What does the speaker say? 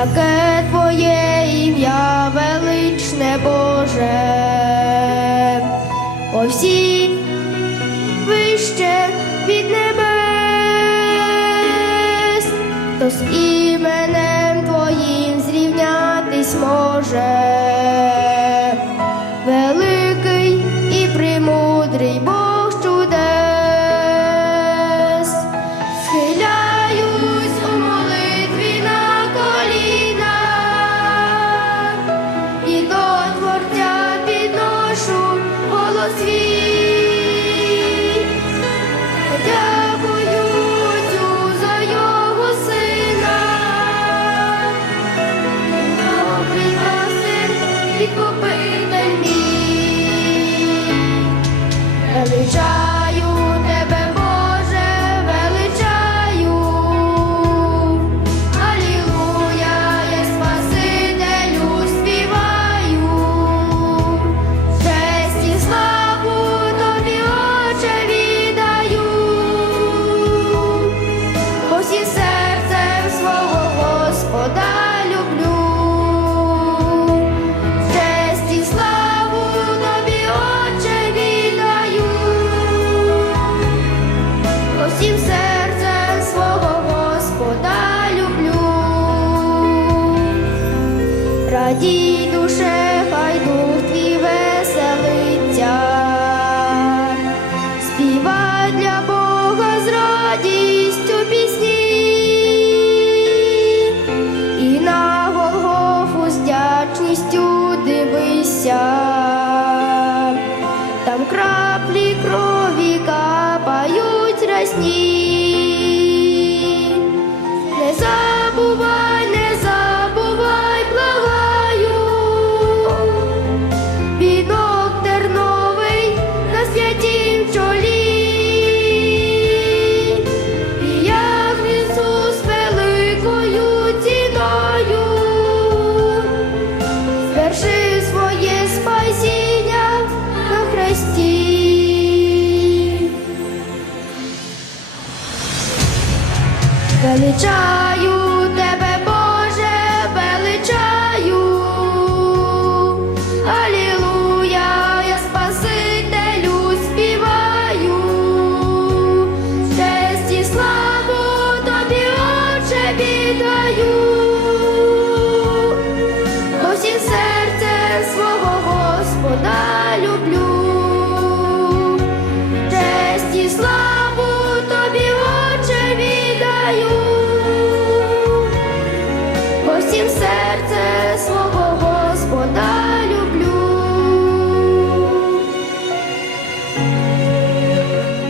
яке твоє ім'я величне Боже, О всі вище від небес, то з іменем твоїм зрівнятись може. Попитань мій величай. радій душе, хай дух твій веселиться, співай для Бога з радістю пісні, і на Голгофу з вдячністю дивися, там краплі крові капають рясні. Величаю